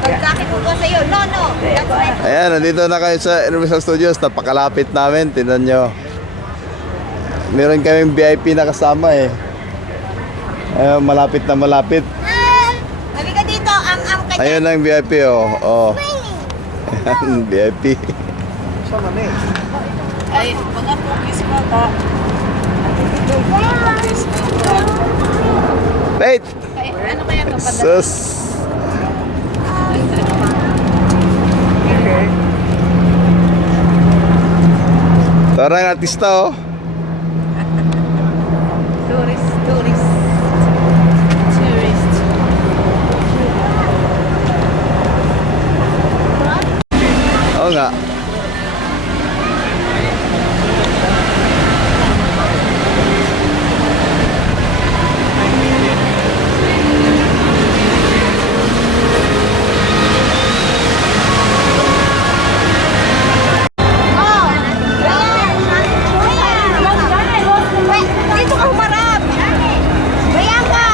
Pagkakit ko po sa'yo. No, no. Ayan, nandito na kayo sa Universal Studios. Napakalapit namin. Tingnan nyo. Meron kaming VIP na kasama eh. Ayun, malapit na malapit. Sabi ka dito, ang ka dyan. Ayun ang VIP oh. Oh. Ayan, VIP. Ay, mga cookies pa ba? Wait! Ay, ano kaya ito? Sus! Parang artista oh. Tourist. Oo nga. Dito ka humarap. Bayan ka.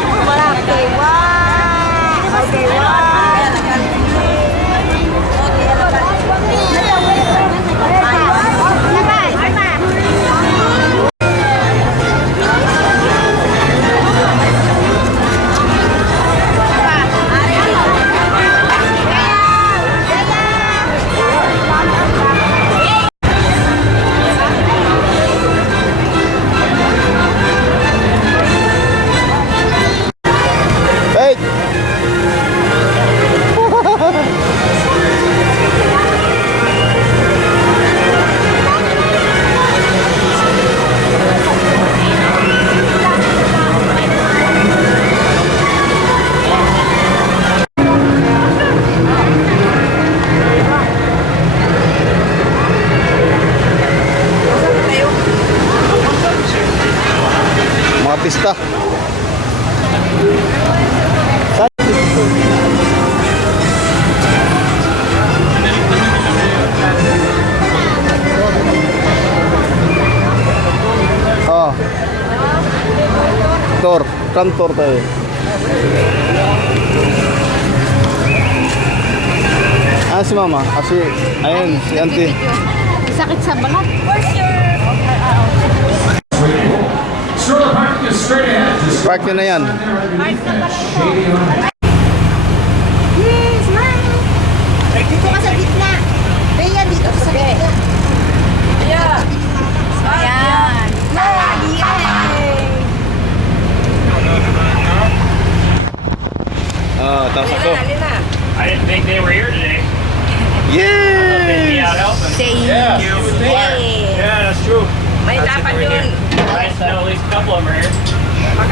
Humarap. Okay, wow. Okay, wow. Wait! Mga pista. Oh. Tour. Kantor tayo. Ah, si mama. Kasi, ayun, si auntie. Sakit sa balat. Sir, the parking is straight ahead. Just Park nyo na yan. Yes, ma'am. Dito ka sa gitna. Bayan, dito ka sa gitna. Ayan. Oh, tapos ako. I didn't think they were here today. Yay! Yeah, helping. Yeah. Yeah, that's true. May dapat yun. Nice to know at least a couple of them are here.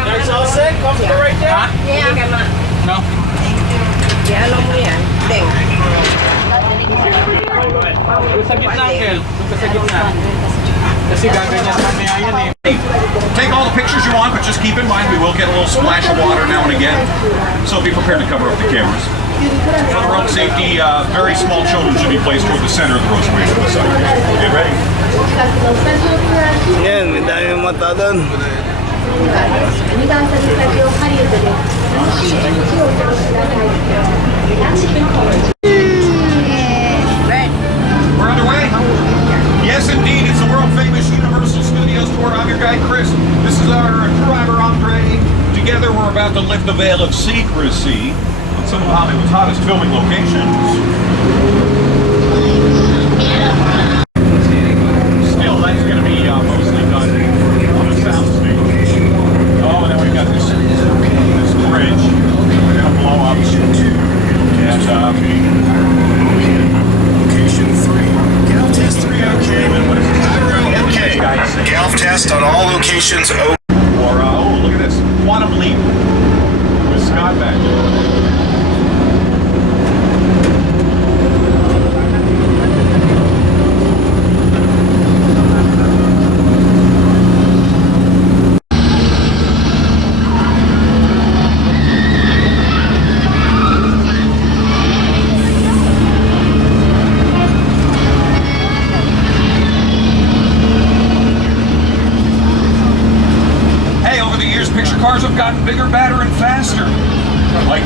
There's all set. Comfortable right there? Yeah. Hindi ka ma. No. Ano mo yan? Deng. Go ahead. Doon sa gitna, Kel. Doon sa gitna. Kasi gaganyan mamaya yan eh. take all the pictures you want, but just keep in mind we will get a little splash of water now and again. So be prepared to cover up the cameras. For the road safety, very small children should be placed toward the center of the roadway from the side. Get ready. Yan, may dami mata doon. We're underway. Yes, indeed, it's the world-famous Universal Studios tour. I'm your guide, Chris. This is our driver, Andre. Together, we're about to lift the veil of secrecy on some of Hollywood's hottest filming locations. Still, that's going to be mostly done on a soundstage. Oh, and then we've got this bridge. We're going to blow up. And, Okay, Galf test on all locations open. Or, oh, look at this. Quantum Leap with Scott back there.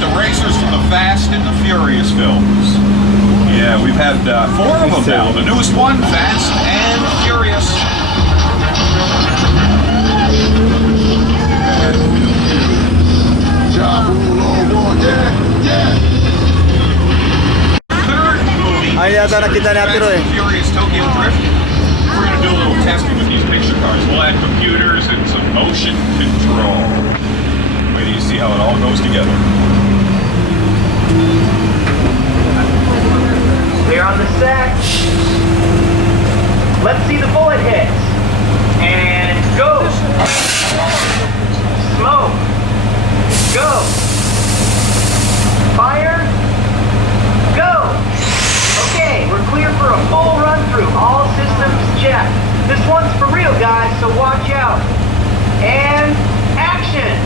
the racers from the Fast and the Furious films. Yeah, we've had 4 of them now. The newest one, Fast and Furious. Third movie, Ay, yata nakita ni Ate Ro eh. Fast and Furious Tokyo Drift. We're gonna do a little testing with these picture cars. We'll add computers and some motion control. Wait till you see how it all goes together. Clear on the set. Let's see the bullet hits. And go. Smoke. Go. Fire. Go. Okay, we're clear for a full run through. All systems checked. This one's for real, guys, so watch out. And action.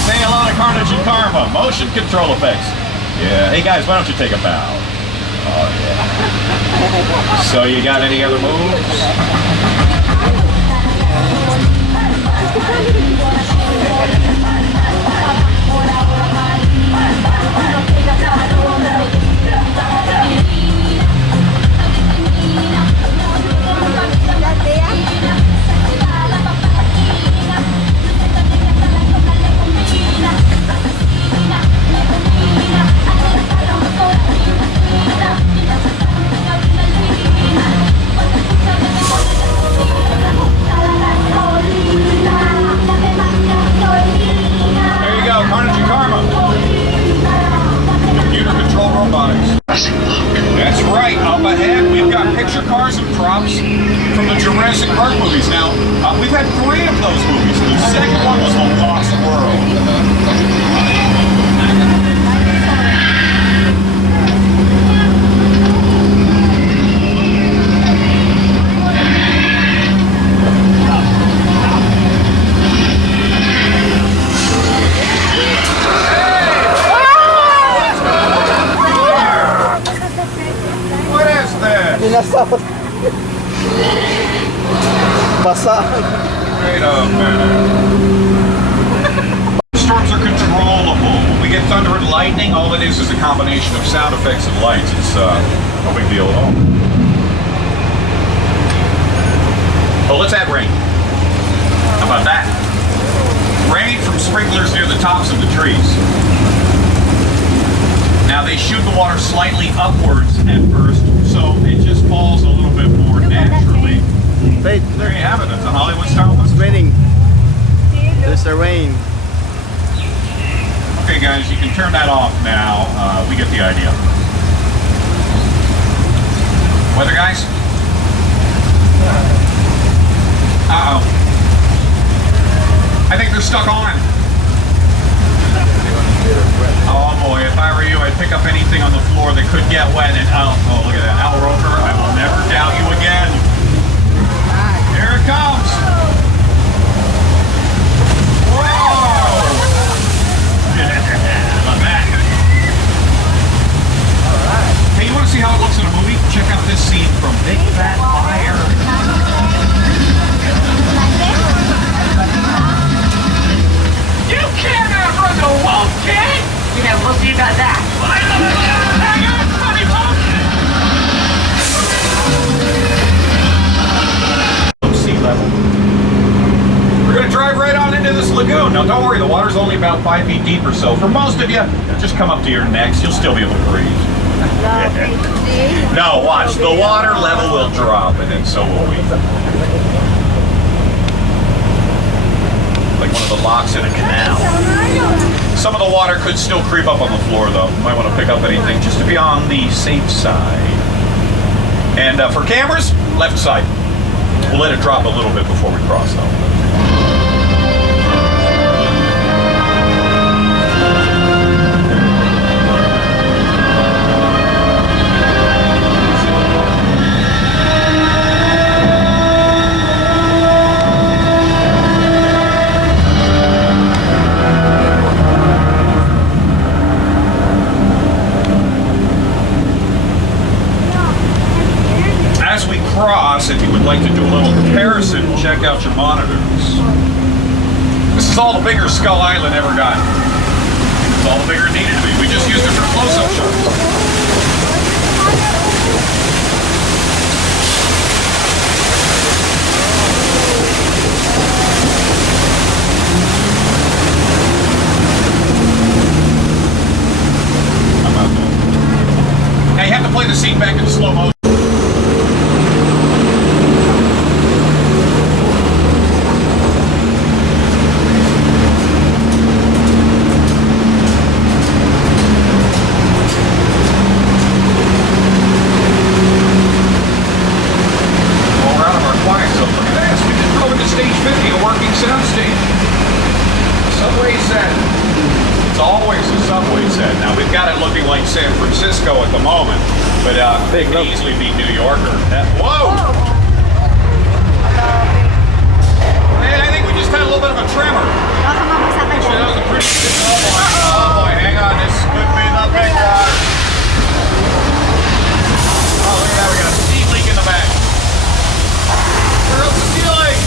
Say hello to Carnage and Karma, motion control effects. Yeah, hey guys, why don't you take a bow? Oh yeah. So you got any other moves? There you go, Carnage and Karma. Computer control robotics. That's right, up ahead we've got picture cars and props from the Jurassic Park movies. Now, we've had 3 of those movies. The second one was The Lost World. What is this? Pinasahot. Basa. Wait a minute. Storms are controllable. When we get thunder and lightning, all it is a combination of sound effects and lights. It's no big deal at all. Oh, let's add rain. How about that? Rain from sprinklers near the tops of the trees. Now they shoot the water slightly upwards at first, so it just falls a little bit more naturally. Wait, There you have it. It's a Hollywood style. it's raining. There's a rain. Okay, guys, you can turn that off now. We get the idea. Weather guys? Uh-oh. I think they're stuck on. Oh boy, if I were you, I'd pick up anything on the floor that could get wet and oh, look at that. Al Roker, I will never doubt you again. Here it comes. Whoa! Love that. Hey, you want to see how it looks in a movie? Check out this scene from Big Fat Liar. You can't outrun the wolf, kid! Yeah, we'll see about that. Hang on, funny punk! Sea level. We're going to drive right on into this lagoon. Now, don't worry, the water's only about 5 feet deep or so. For most of you, just come up to your necks. You'll still be able to breathe. No, watch. The water level will drop, and then so will we. Like one of the locks in a canal. Some of the water could still creep up on the floor, though. You might want to pick up anything just to be on the safe side. And for cameras, left side. We'll let it drop a little bit before we cross, though. check out your monitors. This is all the bigger Skull Island ever got. It's all the bigger it needed to be. We just used it for close-up shots. How about that? Now you have to play the scene back in slow motion. San Francisco at the moment, but they can easily beat New Yorker. Whoa! Man, I think we just had a little bit of a tremor. Actually, that was a pretty good. Oh boy, hang on, this could be the big one. Oh, look at that, we got a steam leak in the back. Where else is ceiling?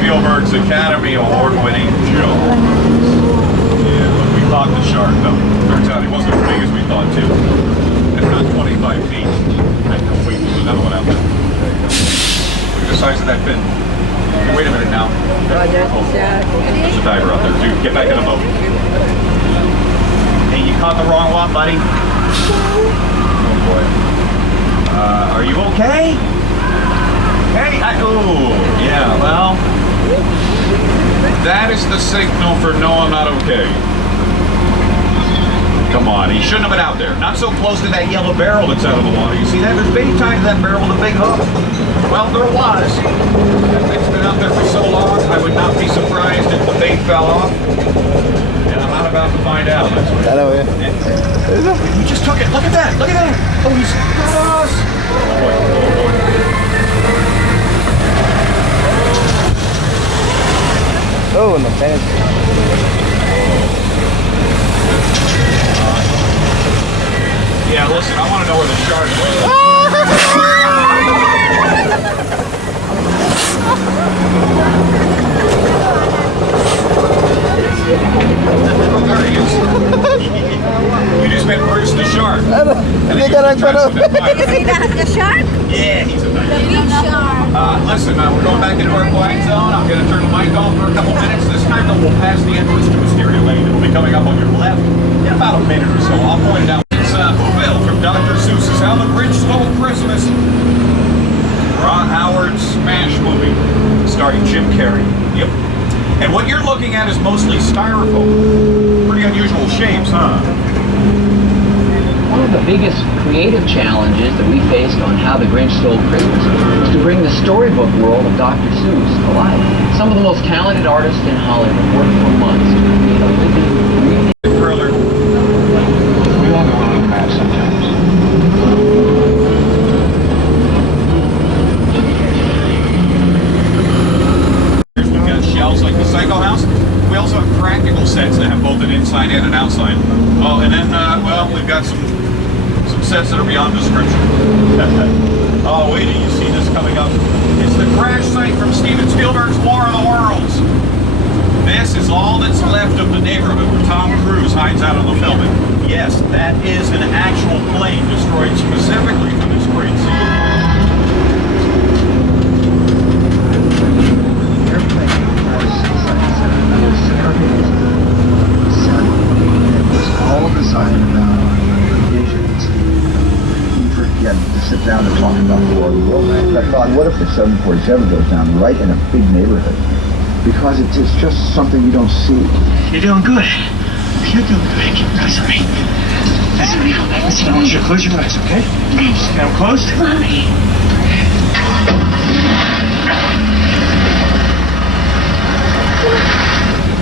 Spielberg's Academy Award-winning Joe. Yeah, look, we caught the shark though. Turns out it wasn't as big as we thought too. It's not 25 feet. Wait, there's another one out there. Look at the size of that fin. Hey, wait a minute now. There's a diver out there. Dude, get back in the boat. Hey, you caught the wrong one, buddy. Oh boy. Are you okay? Hey, oh, yeah, well, that is the signal for no, I'm not okay. Come on, he shouldn't have been out there. Not so close to that yellow barrel that's out of the water. You see that? There's many times that barrel with a big hook. Well, there was. That thing's been out there for so long, I would not be surprised if the bait fell off. And I'm not about to find out. Hello, yeah. We just took it. Look at that. Look at that. Oh, he's got us. Oh, boy. Oh, boy. Oh, in the bed. Yeah, listen, I want to know where the shark was. There he is. You just met Bruce the shark. Hindi ka nagpano. The shark? Yeah, he's a nice. The big shark. Listen, we're going back into our quiet zone. I'm going to turn the mic off for a couple minutes. This time, though, we'll pass the entrance to Wisteria Lane. It'll be coming up on your left in about a minute or so. I'll point it out. It's Phil from Dr. Seuss's How the Grinch Stole Christmas. Ron Howard's smash movie starring Jim Carrey. Yep. And what you're looking at is mostly styrofoam. Pretty unusual shapes, huh? One of the biggest creative challenges that we faced on How the Grinch Stole Christmas was to bring the storybook world of Dr. Seuss to life. Some of the most talented artists in Hollywood worked for months to create a living, breathing Thriller. We all go on a path sometimes. We've got shelves like the Psycho House. We also have practical sets that have both an inside and an outside. Oh, and then, well, we've got some sets that are beyond description. Oh, wait, do you see this coming up? It's the crash site from Steven Spielberg's War of the Worlds. This is all that's left of the neighborhood where Tom Cruise hides out on the film. And yes, that is an actual plane destroyed specifically for this great scene. All of a sudden about visions, you forget to sit down and talk about the war of the world. I thought, what if the 747 goes down right in a big neighborhood? Because it's just something you don't see. You're doing good. You're doing good. Keep your eyes on me. Listen, I want you to close your eyes, okay? Just got them closed?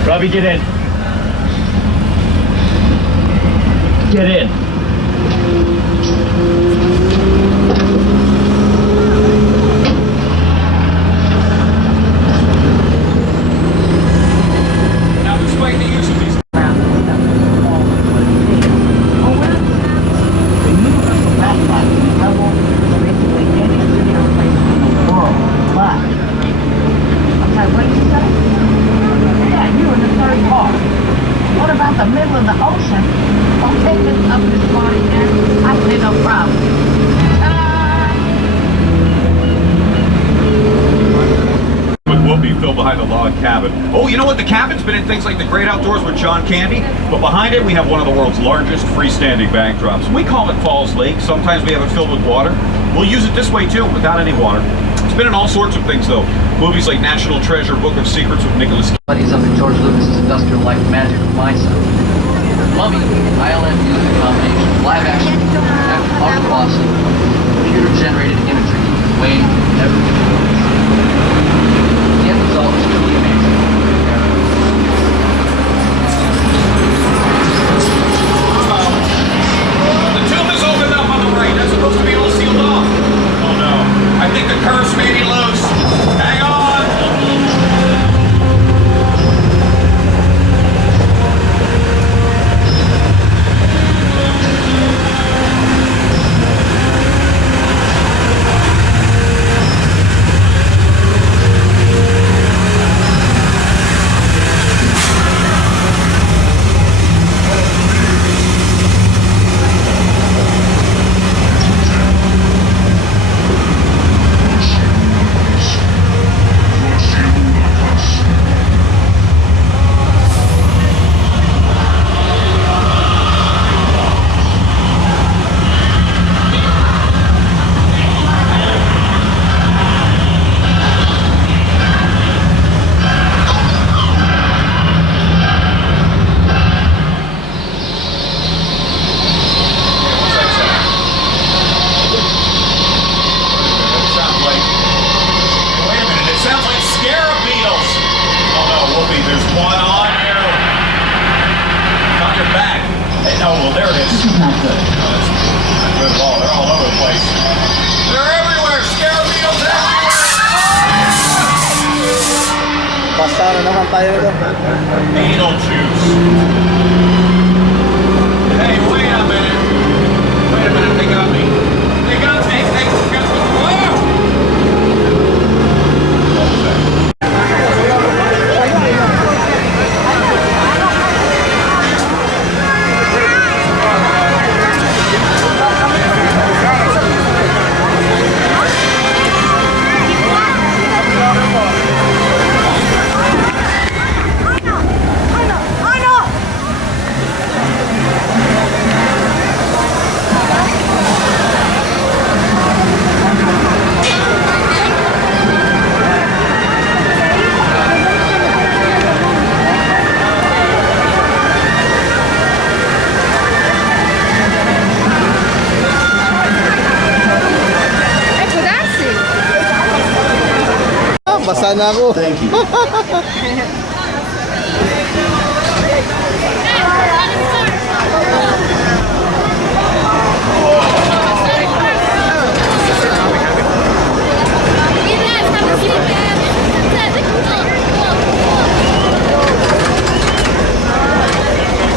Robbie, get in. Get in. Now, despite the use of these What about the middle of the ocean? I'll take it up this morning there. I say no problem. will be filled behind the log cabin. Oh, you know what? The cabin's been in things like the Great Outdoors with John Candy, but behind it we have one of the world's largest freestanding backdrops. We call it Falls Lake. Sometimes we have it filled with water. We'll use it this way too, without any water. It's been in all sorts of things though. Movies like National Treasure, Book of Secrets with Nicolas Cage. Buddies up at George Lucas's Industrial Light and Magic of Mindset. Mummy, ILM music combination, live action, ultra awesome, computer generated imagery, way never before. The end result is truly amazing. The tomb is opened up on the right. That's supposed to be all sealed off. Oh no. I think the curse may be loose. Hang on. Basta na naman tayo ito. Beetlejuice. Hey, wait a minute. Wait a minute, they got me. They got me. They got me. Whoa! What was that? Basa na ako. Thank you.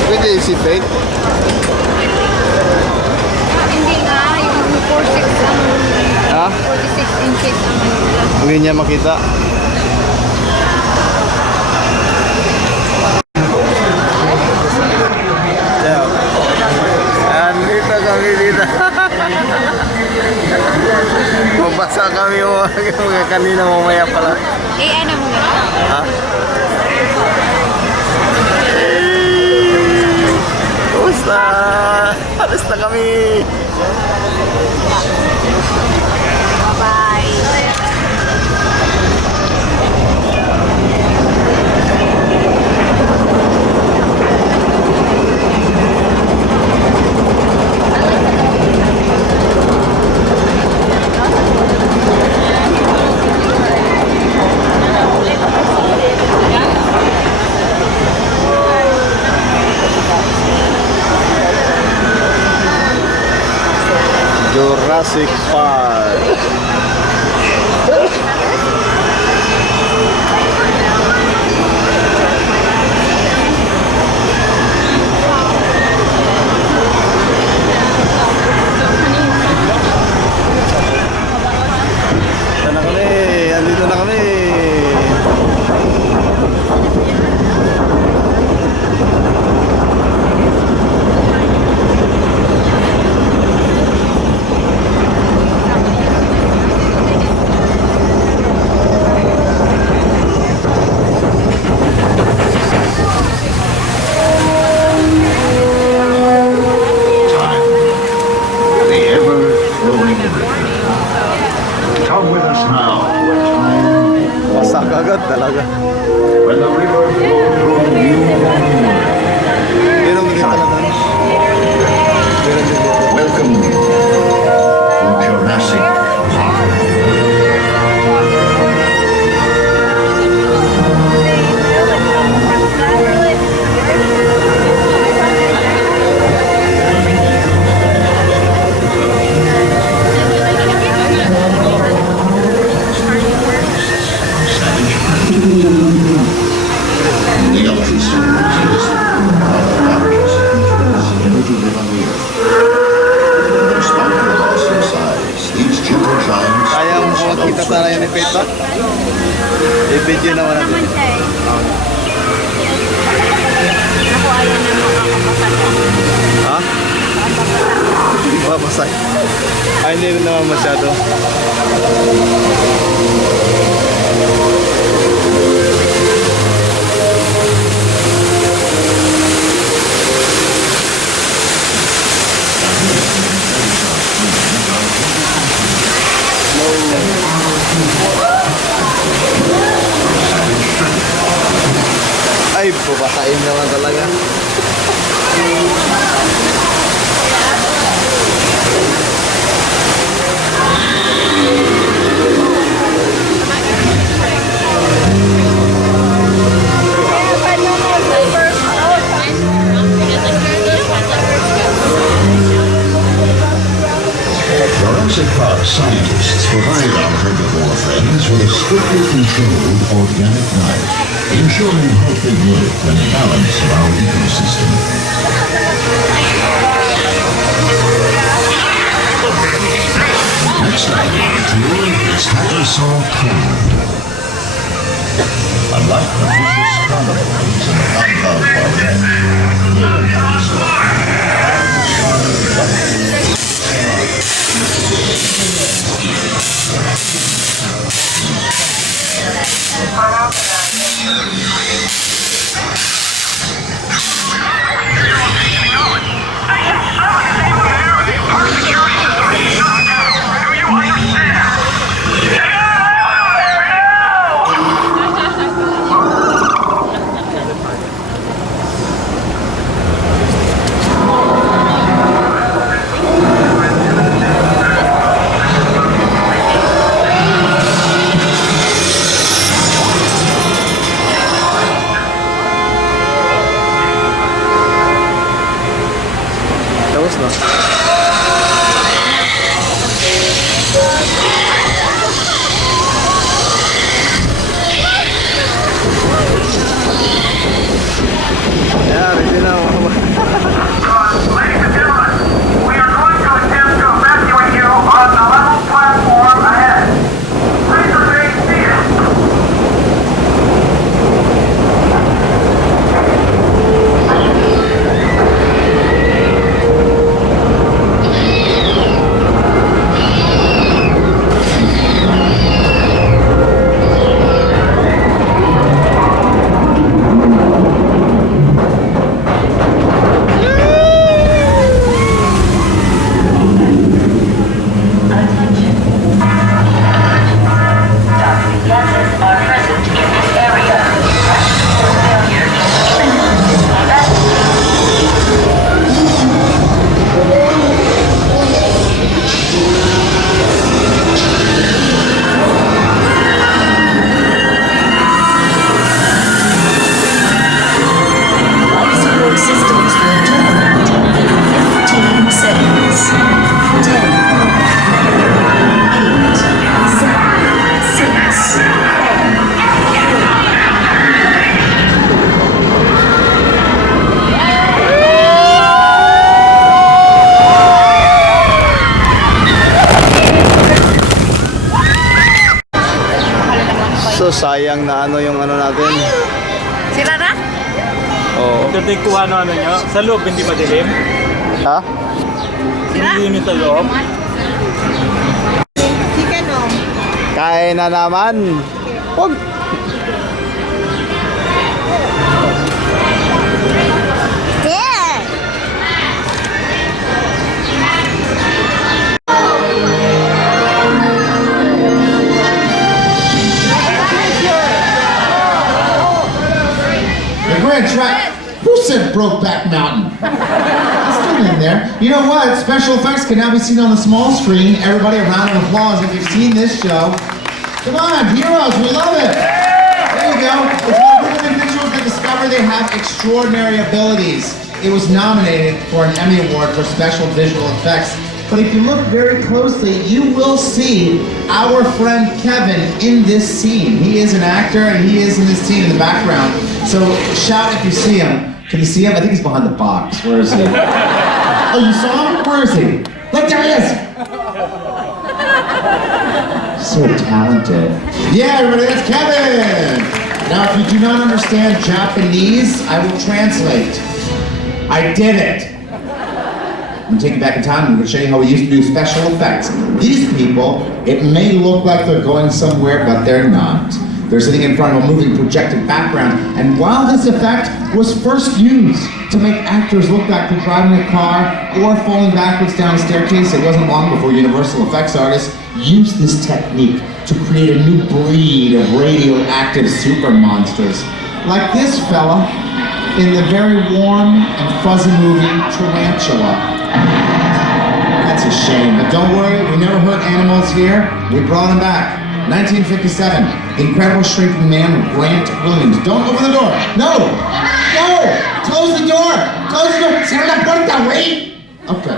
Pwede isipin. Hindi nga, yung 46 ang Ha? 46 inches ang Manila. Hindi niya makita. Mabasa kami mga kanina mamaya pala. Eh, ano mo nga? Ha? Kumusta? Alis na kami. Bye-bye. Jurassic Park. Ito na kami, andito na kami. The ever-flowing river. Come with us now to a time Masak agad talaga. when the river flows through new land. Meron din talaga. Meron din dito. Welcome to Jurassic Park. The ocean is of the largest ever to live on the earth. Despite their loss in size, these gentle giants Kaya mo boast no kita sana yung effect ba? I-video naman natin. Ha? Babasay. Ay, hindi rin naman masyado. Ay, babasain naman talaga. Jurassic Park scientists provide our herbivore friends with a strictly controlled organic diet, ensuring healthy growth and balance of our ecosystem. Next up on the tour is Dinosaur Cove. Unlike the previous carnivores in the compound park, here in Dinosaur So sayang na ano yung ano natin. Sila na? Oo. Dati kuha ano nyo, sa loob hindi madilim. Ha? Hindi yun sa loob. Chicken o. Kain na naman. Huwag. Yeah! The Grinch, right? Who said Brokeback Mountain? It's still in there. You know what? Special effects can now be seen on the small screen. Everybody, a round of applause if you've seen this show. Come on, heroes, we love it. There you go. It's one of the individuals that discover they have extraordinary abilities. It was nominated for an Emmy Award for special visual effects. But if you look very closely, you will see our friend Kevin in this scene. He is an actor and he is in this scene in the background. So shout if you see him. Can you see him? I think he's behind the box. Where is he? Oh, you saw him? Where is he? Look, there he is! So talented. Yeah, everybody, that's Kevin! Now, if you do not understand Japanese, I will translate. I did it. I'm gonna take you back in time and I'm gonna show you how we used to do special effects. These people, it may look like they're going somewhere, but they're not. They're sitting in front of a moving projected background, and while this effect was first used to make actors look like they're driving a car or falling backwards down a staircase, it wasn't long before Universal effects artists used this technique to create a new breed of radioactive super monsters. Like this fella in the very warm and fuzzy movie Tarantula. That's a shame, but don't worry, we never hurt animals here. We brought them back. 1957, The Incredible Shrinking Man with Grant Williams. Don't open the door. No! No! Close the door! Close the door! Cierra la puerta, wait! Okay.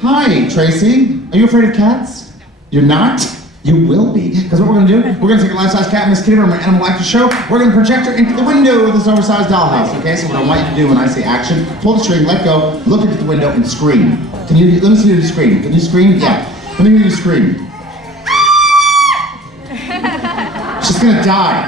Hi, Tracy. Are you afraid of cats? You're not? You will be. Because what we're going to do, we're going to take a life-size cat, Miss Kitty, from our animal actor show. We're going to project her into the window of this oversized dollhouse. Okay, so what I want you to do when I say action, pull the string, let go, look into the window, and scream. Can you, let me see you scream. Can you scream? Yeah. Let me hear you scream. She's gonna die.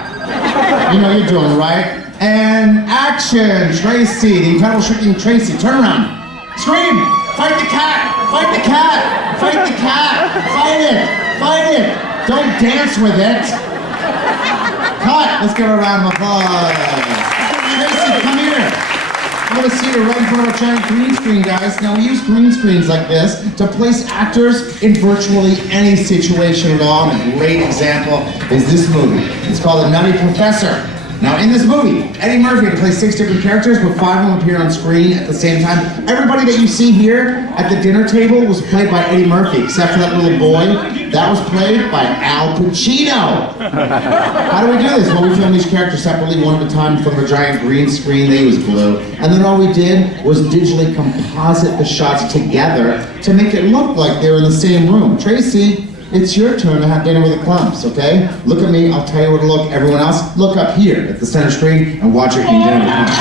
You know you're doing, right? And action, Tracy, the Incredible Shrinking Tracy. Turn around. Scream! Fight the cat! Fight the cat! Fight the cat! Fight it! Fight it! Don't dance with it! Cut! Let's give her a round of applause. Tracy, come here. I want to see you right in front of a giant green screen, guys. Now, we use green screens like this to place actors in virtually any situation at all. And a great example is this movie. It's called The Nutty Professor. Now, in this movie, Eddie Murphy had to play 6 different characters, but 5 of them appear on screen at the same time. Everybody that you see here at the dinner table was played by Eddie Murphy, except for that little boy. That was played by Al Pacino. How do we do this? Well, we filmed each character separately, one at a time, from a giant green screen. They used blue. And then all we did was digitally composite the shots together to make it look like they were in the same room. Tracy, it's your turn to have dinner with the clumps, okay? Look at me, I'll tell you where to look. Everyone else, look up here at the center screen and watch her eating dinner with the clumps.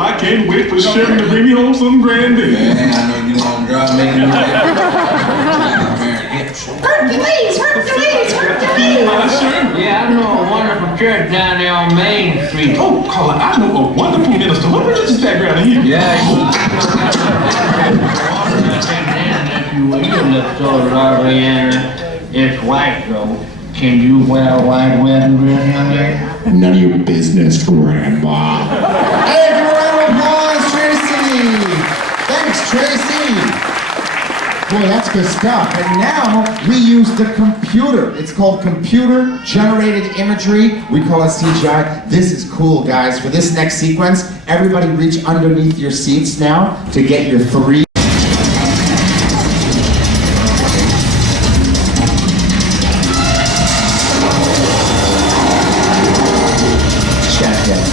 I can't wait for Sherry to bring me home some granddaddy. Man, I know you want to drive me. Hercules! Hercules! Hercules! Yeah, I know a wonderful church down there on Main Street. Oh, Colin, I know a wonderful minister. What religious background are you? It's white though. Can you wear a white wedding dress on there? None of your business, Grandma. Hey, give a round of applause, Tracy! Thanks, Tracy! Boy, that's good stuff. And now we use the computer. It's called computer-generated imagery. We call it CGI. This is cool, guys. For this next sequence, everybody reach underneath your seats now to get your 3.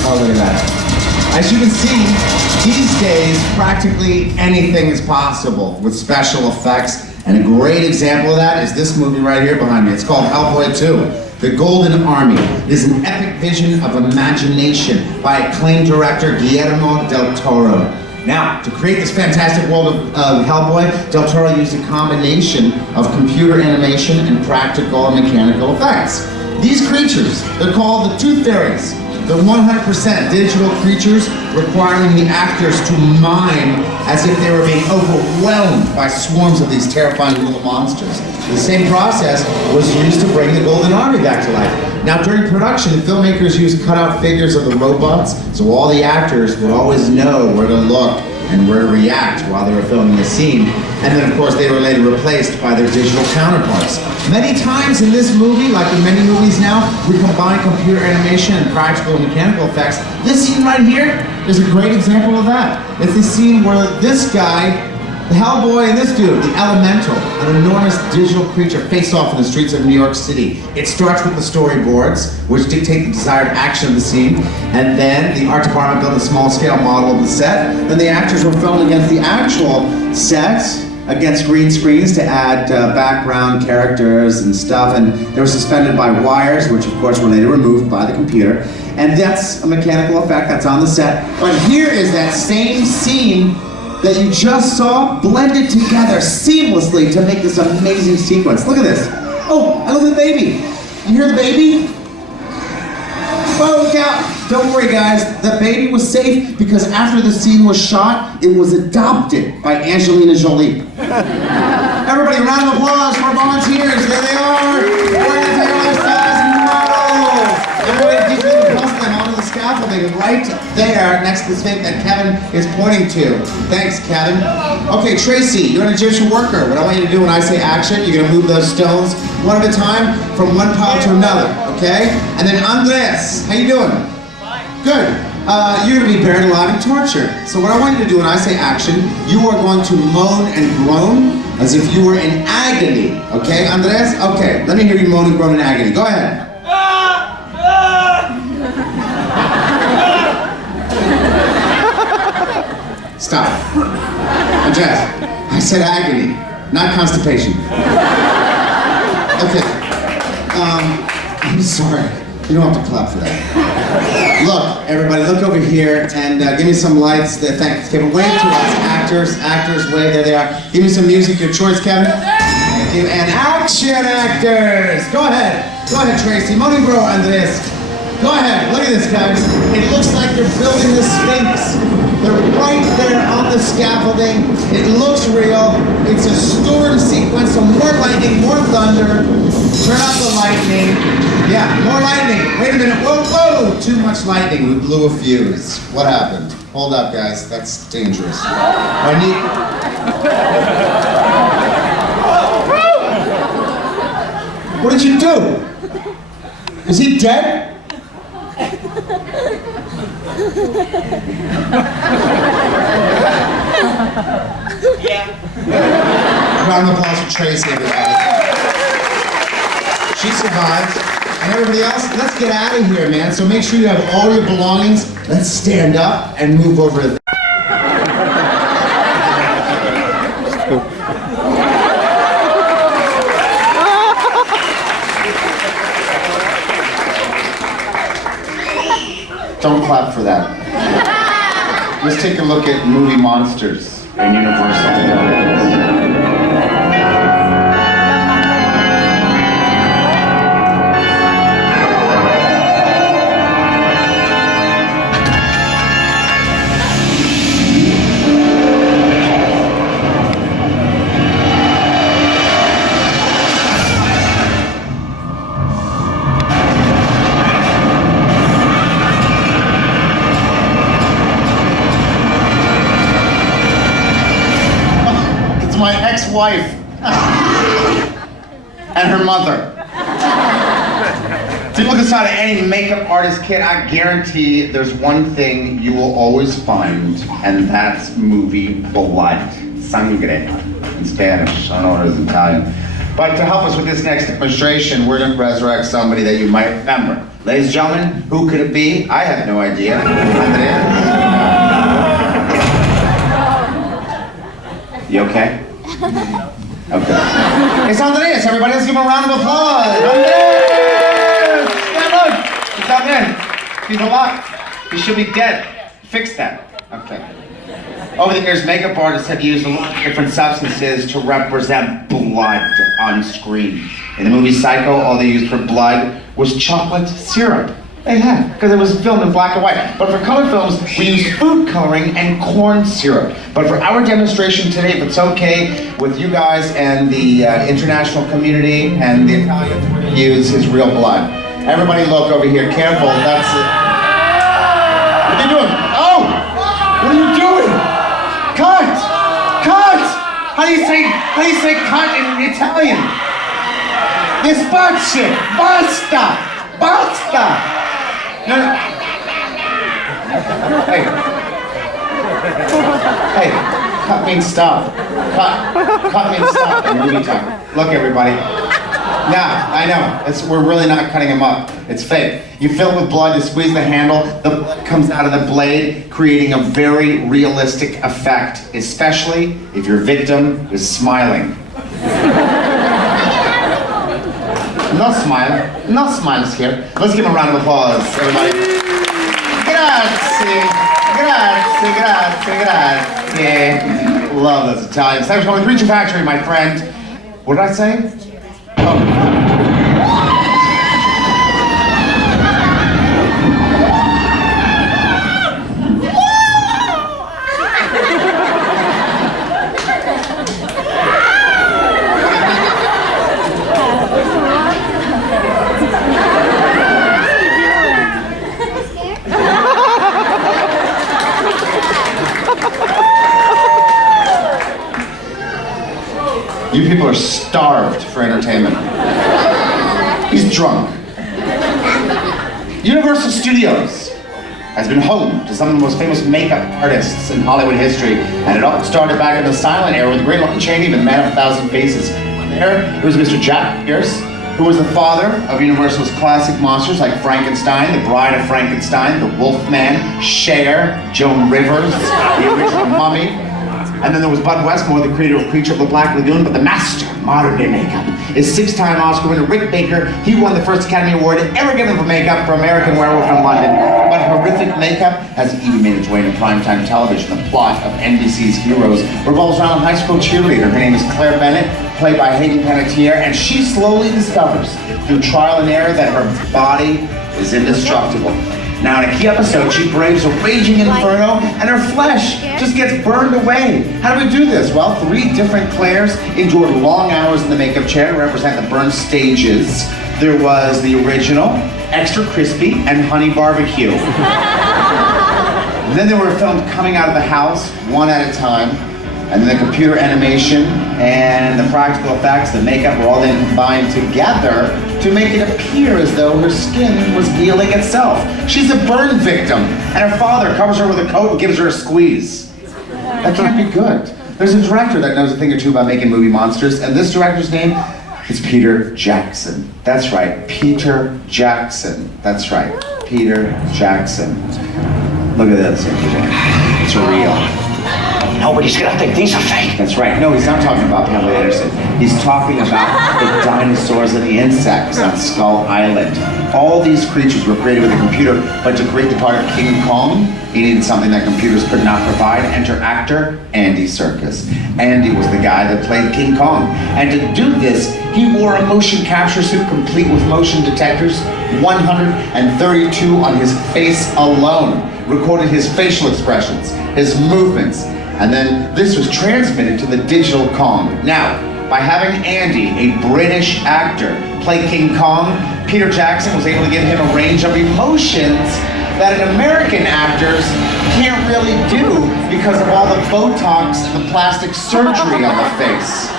Oh, look at that. As you can see, these days, practically anything is possible with special effects. And a great example of that is this movie right here behind me. It's called Hellboy 2, The Golden Army. It is an epic vision of imagination by acclaimed director Guillermo del Toro. Now, to create this fantastic world of Hellboy, Del Toro used a combination of computer animation and practical and mechanical effects. These creatures, they're called the Tooth Fairies. They're 100% digital creatures requiring the actors to mime as if they were being overwhelmed by swarms of these terrifying little monsters. The same process was used to bring the Golden Army back to life. Now during production, the filmmakers used cutout figures of the robots, so all the actors would always know where to look and where to react while they were filming the scene. And then of course they were later replaced by their digital counterparts. Many times in this movie, like in many movies now, we combine computer animation and practical and mechanical effects. This scene right here is a great example of that. It's the scene where this guy, the Hellboy, and this dude, the Elemental, an enormous digital creature, face off in the streets of New York City. It starts with the storyboards, which dictate the desired action of the scene, and then the art department built a small-scale model of the set. Then the actors were filmed against the actual set, against green screens to add background characters and stuff, and they were suspended by wires, which of course were later removed by the computer. And that's a mechanical effect that's on the set. But here is that same scene that you just saw blended together seamlessly to make this amazing sequence. Look at this. Oh, and look at the baby. You hear the baby? Oh, look out. Don't worry, guys. The baby was safe because after the scene was shot, it was adopted by Angelina Jolie. Everybody, round of applause for volunteers. There they are. We're going to take our life-size models. And we're going to digitally bust them onto the scaffolding right there next to the thing that Kevin is pointing to. Thanks, Kevin. Okay, Tracy, you're an Egyptian worker. What I want you to do when I say action, you're going to move those stones one at a time from one pile to another, okay? And then Andres, how you doing? Good. You're going to be buried alive and tortured. So what I want you to do when I say action, you are going to moan and groan as if you were in agony. Okay, Andres? Okay, let me hear you moan and groan in agony. Go ahead. Stop. Andres, I said agony, not constipation. Okay. I'm sorry. You don't have to clap for that. Look, everybody, look over here and give me some lights. Thanks, Kevin. Wave to us, actors, wave. There they are. Give me some music, your choice, Kevin. Thank you. And action, actors. Go ahead, Tracy. Morning, bro, Andres. Go ahead. Look at this, guys. It looks like they're building the Sphinx. They're right there on the scaffolding. It looks real. It's a storm sequence, so more lightning, more thunder. Turn off the lightning. Yeah, more lightning. Wait a minute. Whoa, whoa! Too much lightning. We blew a fuse. What happened? Hold up, guys. That's dangerous. I need... What did you do? Is he dead? Yeah. Round of applause for Tracy, everybody. She survived. And everybody else, let's get out of here, man. So make sure you have all your belongings. Let's stand up and move over to Don't clap for that. Let's take a look at movie monsters and Universal. My ex-wife and her mother. If you look inside of any makeup artist kit, I guarantee there's one thing you will always find, and that's movie blood. Sangre in Spanish. I don't know what it is in Italian. But to help us with this next demonstration, we're going to resurrect somebody that you might remember. Ladies and gentlemen, who could it be? I have no idea. You okay? Okay. It's Andres, everybody. Let's give him a round of applause. Andres! Yeah, look. He's not dead. He's alive. He should be dead. Fix that. Okay. Over the years, makeup artists have used a lot of different substances to represent blood on screen. In the movie Psycho, all they used for blood was chocolate syrup. They had, because it was filmed in black and white. But for color films, we use food coloring and corn syrup. But for our demonstration today, if it's okay with you guys and the international community and the Italians, we're going to use his real blood. Everybody look over here, careful, that's it. What are you doing? Oh! What are you doing? Cut! Cut! How do you say cut in Italian? Despace! Basta! Basta! No, no. Hey. Hey, cut means stop. Cut means stop in movie time. Look, everybody. Now, I know, we're really not cutting him up. It's fake. You fill it with blood, you squeeze the handle, the blood comes out of the blade, creating a very realistic effect, especially if your victim is smiling. No smiles here. Let's give him a round of applause, everybody. Grazie, grazie, grazie, grazie. Love those Italians. Thanks for coming to Creature Factory, my friend. What did I say? Oh. You people are starved for entertainment. He's drunk. Universal Studios has been home to some of the most famous makeup artists in Hollywood history, and it all started back in the silent era with the great Lon Chaney, the Man of a Thousand Faces. There, it was Mr. Jack Pierce, who was the father of Universal's classic monsters like Frankenstein, The Bride of Frankenstein, The Wolfman, Cher, Joan Rivers, the original Mummy. And then there was Bud Westmore, the creator of Creature of the Black Lagoon, but the master of modern day makeup is six-time Oscar winner Rick Baker. He won the first Academy Award ever given for makeup for American Werewolf in London. But horrific makeup has even made its way into primetime television. The plot of NBC's Heroes revolves around a high school cheerleader. Her name is Claire Bennett, played by Hayden Panettiere, and she slowly discovers through trial and error that her body is indestructible. Now, in a key episode, she braves a raging inferno, and her flesh just gets burned away. How do we do this? Well, 3 different Claires endured long hours in the makeup chair to represent the burn stages. There was the original, Extra Crispy, and Honey Barbecue. Then they were filmed coming out of the house, one at a time, and then the computer animation and the practical effects, the makeup were all then combined together to make it appear as though her skin was healing itself. She's a burn victim, and her father covers her with a coat and gives her a squeeze. That can't be good. There's a director that knows a thing or two about making movie monsters, and this director's name is Peter Jackson. That's right, Peter Jackson. That's right, Peter Jackson. Look at this, it's real. Nobody's gonna think these are fake. That's right. No, he's not talking about Pamela Anderson. He's talking about the dinosaurs and the insects on Skull Island. All these creatures were created with a computer, but to create the part of King Kong, he needed something that computers could not provide. Enter actor Andy Serkis. Andy was the guy that played King Kong. And to do this, he wore a motion capture suit complete with motion detectors, 132 on his face alone. Recorded his facial expressions, his movements, and then this was transmitted to the digital Kong. Now, by having Andy, a British actor, play King Kong, Peter Jackson was able to give him a range of emotions that an American actors can't really do because of all the Botox and the plastic surgery on the face.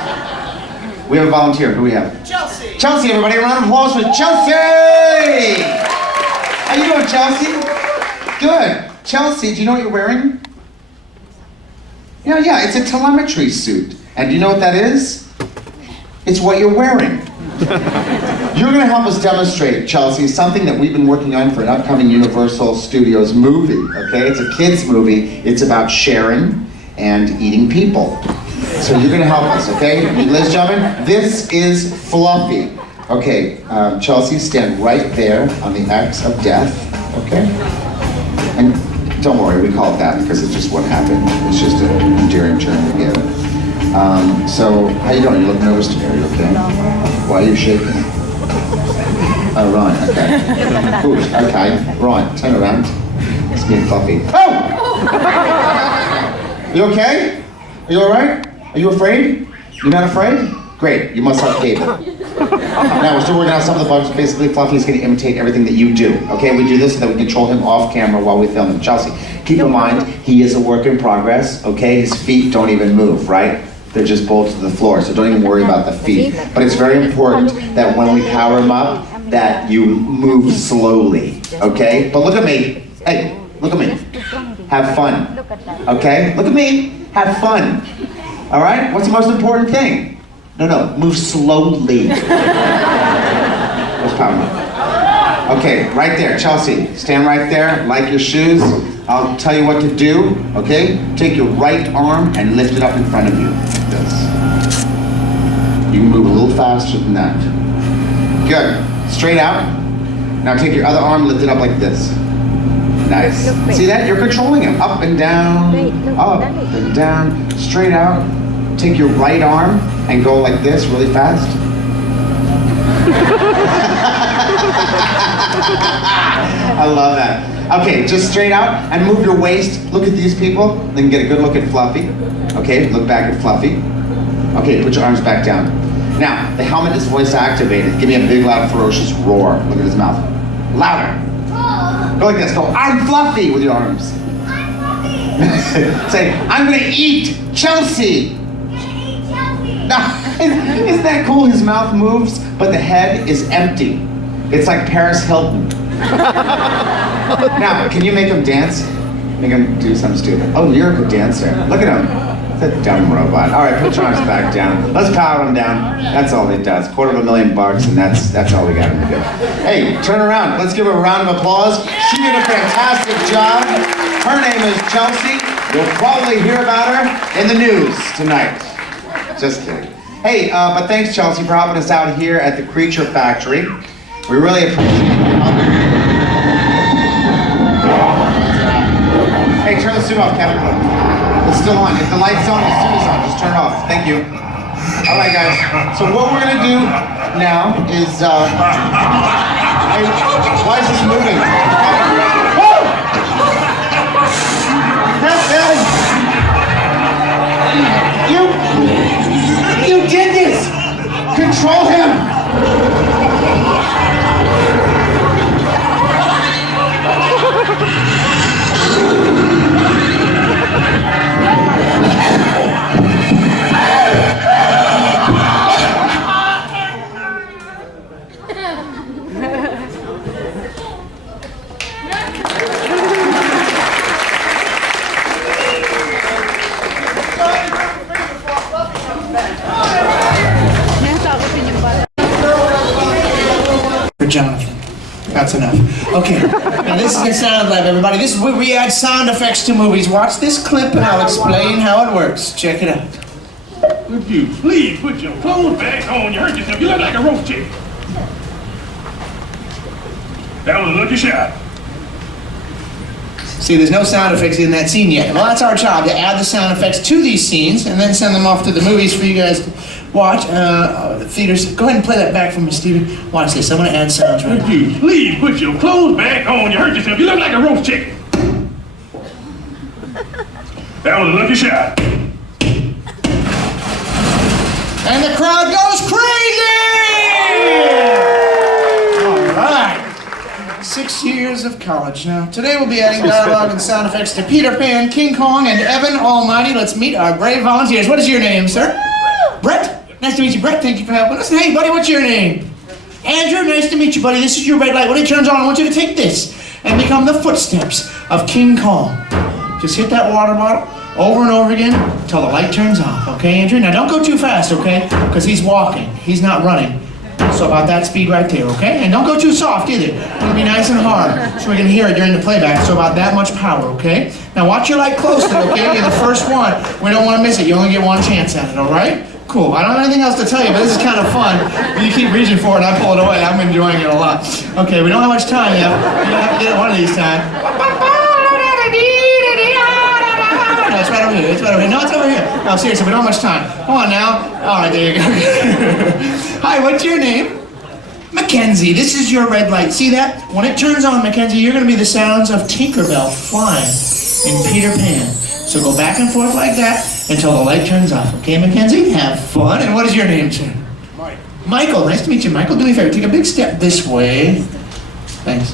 We have a volunteer. Who do we have? Chelsea! Chelsea, everybody, a round of applause for Chelsea! How you doing, Chelsea? Good. Chelsea, do you know what you're wearing? Yeah, it's a telemetry suit. And do you know what that is? It's what you're wearing. You're gonna help us demonstrate, Chelsea, something that we've been working on for an upcoming Universal Studios movie, okay? It's a kid's movie. It's about sharing and eating people. So you're gonna help us, okay? Ladies and gentlemen, this is Fluffy. Okay, Chelsea, stand right there on the X of death, okay? And Don't worry, we call it that because it's just what happened. It's just an endearing term we give. So, how you doing? You look nervous to me. Are you okay? Why are you shaking? Oh, right, okay. Good, okay. Right, turn around. It's me and Fluffy. Oh! You okay? Are you alright? Are you afraid? You're not afraid? Great, you must have cable. Now, we're still working out some of the bugs. Basically, Fluffy's going to imitate everything that you do. Okay, we do this so that we control him off camera while we film him. Chelsea, keep in mind, he is a work in progress, okay? His feet don't even move, right? They're just bolted to the floor, so don't even worry about the feet. But it's very important that when we power him up, that you move slowly, okay? But look at me. Hey, look at me. Have fun, okay? Look at me. Have fun. All right? What's the most important thing? No, move slowly. Let's power him up. Okay, right there, Chelsea. Stand right there, like your shoes. I'll tell you what to do, okay? Take your right arm and lift it up in front of you, like this. You can move a little faster than that. Good. Straight out. Now take your other arm, lift it up like this. Nice. See that? You're controlling him. Up and down, up and down, straight out. Take your right arm and go like this really fast. I love that. Okay, just straight out and move your waist. Look at these people, then get a good look at Fluffy. Okay, look back at Fluffy. Okay, put your arms back down. Now, the helmet is voice activated. Give me a big, loud, ferocious roar. Look at his mouth. Louder. Go like this. Go, I'm Fluffy with your arms. Say, I'm gonna eat Chelsea. Now, isn't that cool? His mouth moves, but the head is empty. It's like Paris Hilton. Now, can you make him dance? Make him do something stupid. Oh, you're a good dancer. Look at him. It's a dumb robot. All right, put your arms back down. Let's power him down. That's all he does. $250,000, and that's all we got him to do. Hey, turn around. Let's give her a round of applause. She did a fantastic job. Her name is Chelsea. You'll probably hear about her in the news tonight. Just kidding. Hey, but thanks, Chelsea, for helping us out here at the Creature Factory. We really appreciate your help. Hey, turn the suit off, Kevin. It's still on. If the light's on, the suit is on. Just turn it off. Thank you. All right, guys. So what we're gonna do now is, hey, why is this moving? Whoa! You did this! Control him! Jonathan. That's enough. Okay, now this is a sound lab, everybody. This is where we add sound effects to movies. Watch this clip and I'll explain how it works. Check it out. Would you please put your clothes back on? You hurt yourself. You look like a roast chick. That was a lucky shot. See, there's no sound effects in that scene yet. Well, that's our job, to add the sound effects to these scenes and then send them off to the movies for you guys to watch. The theaters. Go ahead and play that back for me, Steven. Watch this. I'm going to add sounds right now. Would you please put your clothes back on? You hurt yourself. You look like a roast chick. That was a lucky shot. And the crowd goes crazy! All right. 6 years of college now. Today we'll be adding dialogue and sound effects to Peter Pan, King Kong, and Evan Almighty. Let's meet our brave volunteers. What is your name, sir? Brett? Nice to meet you, Brett. Thank you for helping us. Hey, buddy, what's your name? Andrew, nice to meet you, buddy. This is your red light. When it turns on, I want you to take this and become the footsteps of King Kong. Just hit that water bottle over and over again until the light turns off, okay, Andrew? Now, don't go too fast, okay? Because he's walking. He's not running. So about that speed right there, okay? And don't go too soft either. It'll be nice and hard so we can hear it during the playback. So about that much power, okay? Now watch your light closely, okay? You're the first one. We don't want to miss it. You only get one chance at it, all right? Cool. I don't have anything else to tell you, but this is kind of fun. You keep reaching for it and I pull it away. I'm enjoying it a lot. Okay, we don't have much time yet. You're going to have to get it one of these times. It's right over here. It's right over here. No, it's over here. No, seriously, we don't have much time. Come on now. All right, there you go. Hi, what's your name? Mackenzie, this is your red light. See that? When it turns on, Mackenzie, you're going to be the sounds of Tinkerbell flying in Peter Pan. So go back and forth like that until the light turns off. Okay, Mackenzie? Have fun. And what is your name, sir? Mike. Michael. Nice to meet you, Michael. Do me a favor. Take a big step this way. Thanks.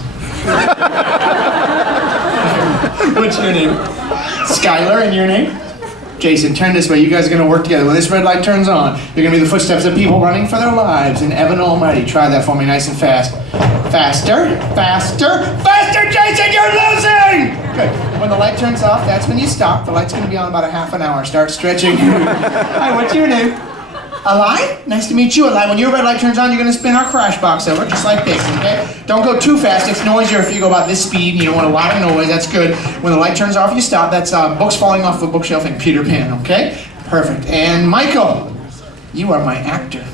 What's your name? Skylar, and your name? Jason, turn this way. You guys are going to work together. When this red light turns on, you're going to be the footsteps of people running for their lives in Evan Almighty. Try that for me nice and fast. Faster, faster, faster, Jason, you're losing! Good. When the light turns off, that's when you stop. The light's going to be on about a half an hour. Start stretching. Hi, what's your name? Eli? Nice to meet you, Eli. When your red light turns on, you're going to spin our crash box over, just like this, okay? Don't go too fast. It's noisier if you go about this speed, and you don't want a lot of noise. That's good. When the light turns off, you stop. That's books falling off the bookshelf in Peter Pan, okay? Perfect. And Michael, you are my actor.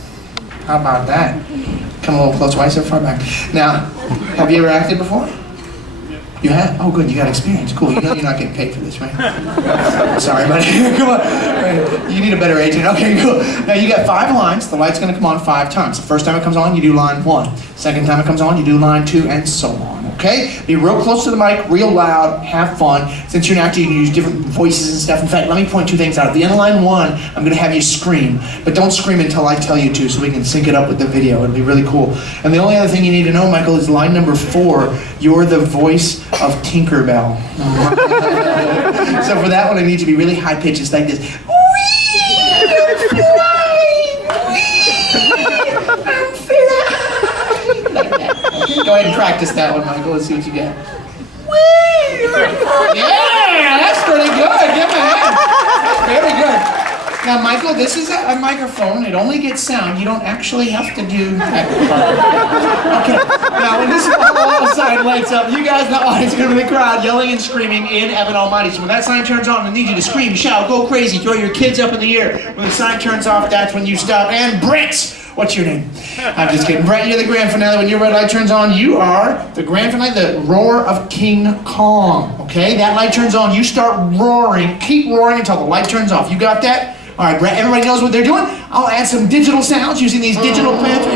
How about that? Come a little closer. Why so far back? Now, have you ever acted before? You have? Oh, good. You got experience. Cool. You know you're not getting paid for this, right? Sorry, buddy. Come on. You need a better agent. Okay, cool. Now, you got 5 lines. The light's going to come on 5 times. The first time it comes on, you do line 1. Second time it comes on, you do line 2, and so on. Okay? Be real close to the mic, real loud, have fun. Since you're an actor, you can use different voices and stuff. In fact, let me point 2 things out. At the end of line 1, I'm going to have you scream. But don't scream until I tell you to, so we can sync it up with the video. It'll be really cool. And the only other thing you need to know, Michael, is line number 4. You're the voice of Tinkerbell. So for that one, I need you to be really high pitched. It's like this. Go ahead and practice that one, Michael. Let's see what you get. Yeah, that's pretty good. Give me that. Very good. Now, Michael, this is a microphone. It only gets sound. You don't actually have to do that part. Okay. Now, when this whole sign lights up, you guys in the audience are going to be the crowd yelling and screaming in Evan Almighty. So when that sign turns on, I need you to scream, shout, go crazy, throw your kids up in the air. When the sign turns off, that's when you stop. And Brett! What's your name? I'm just kidding. Brett, you're the grand finale. When your red light turns on, you are the grand finale, the roar of King Kong. Okay? That light turns on, you start roaring. Keep roaring until the light turns off. You got that? All right, Brett, everybody knows what they're doing. I'll add some digital sounds using these digital pads.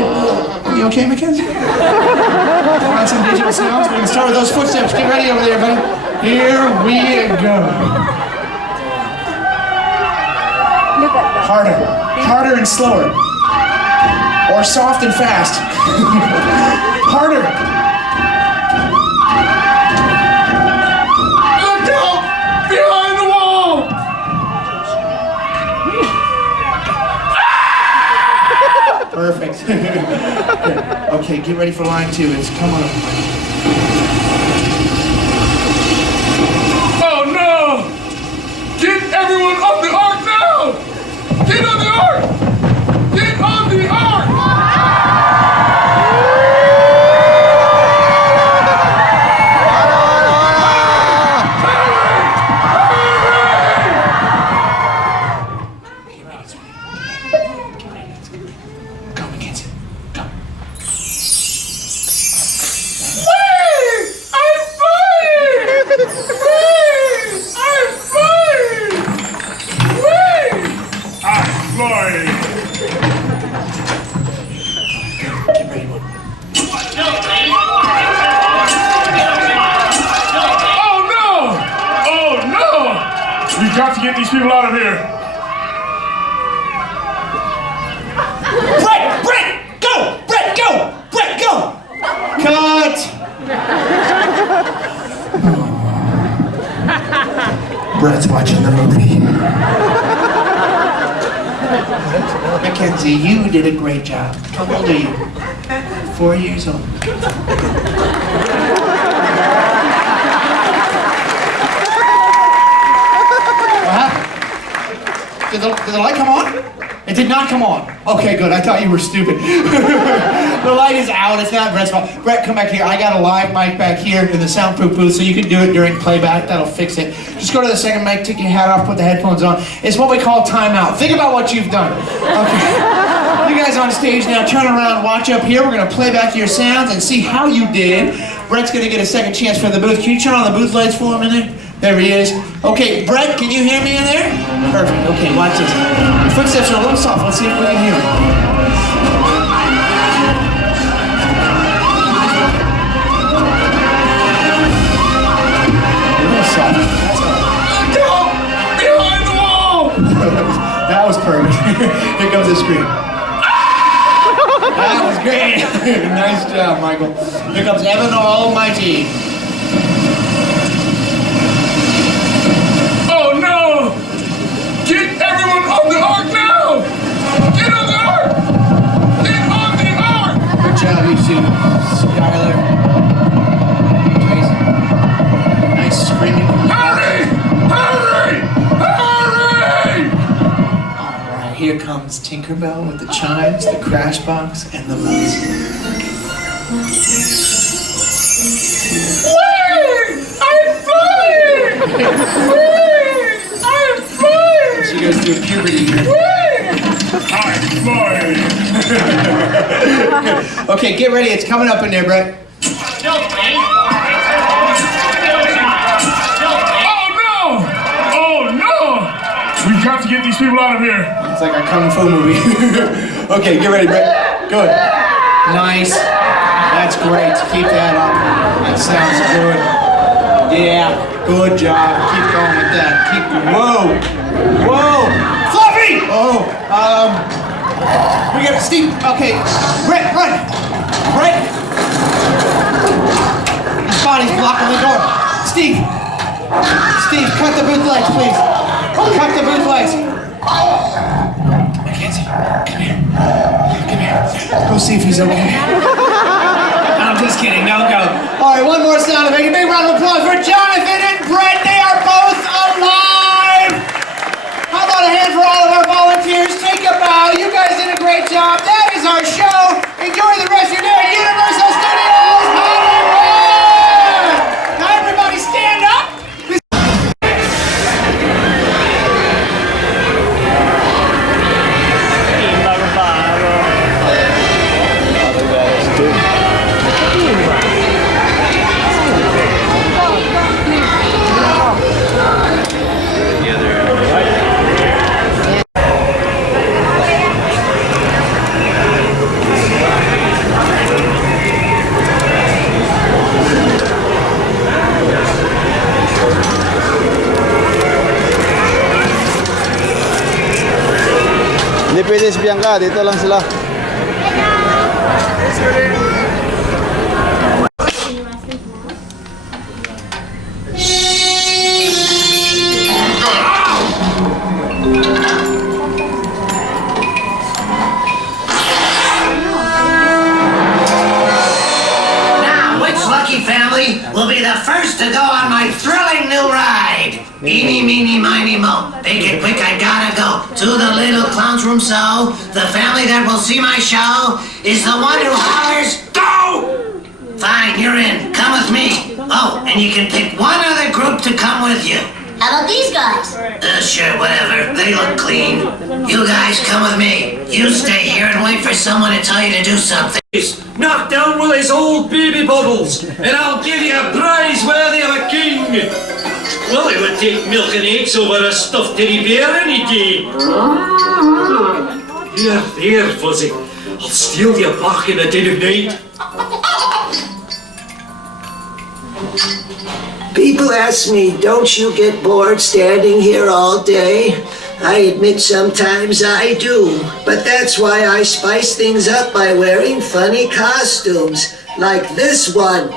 Are you okay, Mackenzie? I'll add some digital sounds. We can start with those footsteps. Get ready over there, buddy. Here we go. Harder. Harder and slower. Or soft and fast. Harder. Look out! Behind the wall! Perfect. Okay, get ready for line 2. It's come on. Oh no! Get everyone off the ark now! Get on the ark! Get on the ark! Go, Mackenzie. Go. I'm flying! I'm flying! I'm flying! Get ready, one. Oh no! Oh no! We've got to get these people out of here. Brett, go! Brett, go! Brett, go! Cut! Brett's watching the movie. Mackenzie, you did a great job. How old are you? 4 years old. What happened? Did the light come on? It did not come on. Okay, good. I thought you were stupid. The light is out. It's not Brett's fault. Brett, come back here. I got a live mic back here in the soundproof booth, so you can do it during playback. That'll fix it. Just go to the second mic, take your hat off, put the headphones on. It's what we call timeout. Think about what you've done. Okay. You guys on stage now, turn around, watch up here. We're going to play back your sounds and see how you did. Brett's going to get a second chance for the booth. Can you turn on the booth lights for him in there? There he is. Okay, Brett, can you hear me in there? Perfect. Okay, watch this. The footsteps are a little soft. Let's see if we can hear him. A little soft. That's all. Behind the wall! That was perfect. Here comes the scream. That was great. Nice job, Michael. Here comes Evan Almighty. Oh no! Get everyone on the ark now! Get on the ark! Get on the ark! Good job, you two. Skylar. Jason. Nice screaming. Hurry! Hurry! Hurry! Alright, here comes Tinkerbell with the chimes, the crash box, and the buzz. Wait! I'm flying! Wait! I'm flying! She goes through puberty here. I'm flying! Okay, get ready. It's coming up in there, Brett. Oh no! Oh no! We've got to get these people out of here. It's like a kung fu movie. Okay, get ready, Brett. Good. Nice. That's great. Keep that up. That sounds good. Yeah. Good job. Keep going with that. Keep. Whoa. Whoa. Fluffy. Oh. We got Steve. Okay. Brett, run. Brett. His body's blocking the door. Steve. Steve, cut the booth lights, please. Cut the booth lights. I can't see. Come here. Come here. Go see if he's okay. I'm just kidding. Don't go. All right, one more sound effect. A big round of applause for Jonathan and Brett. They are both alive. How about a hand for all of our volunteers? Take a bow. You guys did a great job. That is our show. Enjoy the rest of your day at Universal Studios Hollywood. Now everybody stand up. Hindi pwede si Bianca, dito lang sila. Now, which lucky family will be the first to go on my thrilling new ride? Eeny, meeny, miny, mo. Make it quick, I gotta go to the little clown's room, so the family that will see my show is the one who hollers, go! Fine, you're in. Come with me. Oh, and you can pick one other group to come with you. How about these guys? Sure, whatever. They look clean. You guys come with me. You stay here and wait for someone to tell you to do something. Knock down Willie's old baby bubbles, and I'll give you a prize worthy of a king. Willie would take milk and eggs over a stuffed teddy bear any day. Here, there, Fuzzy. I'll steal you back in the dead of night. People ask me, don't you get bored standing here all day? I admit sometimes I do, but that's why I spice things up by wearing funny costumes, like this one.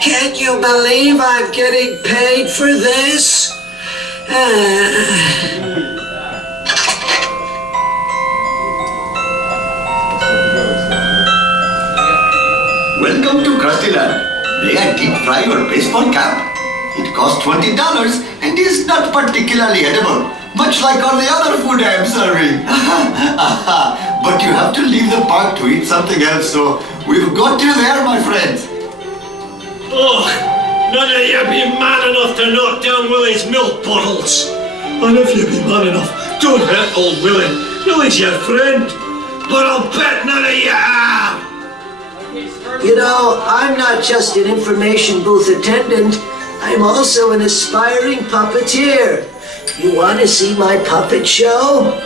Can't you believe I'm getting paid for this? Welcome to Krustyland. May I deep fry your baseball cap? It costs $20 and is not particularly edible, much like all the other food I am serving. But you have to leave the park to eat something else, so we've got you there, my friends. Ugh, none of you be man enough to knock down Willie's milk bottles. And if you be man enough, don't hurt old Willie. Willie's your friend. But I'll bet none of you are. You know, I'm not just an information booth attendant. I'm also an aspiring puppeteer. You want to see my puppet show?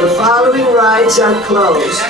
The following rides are closed.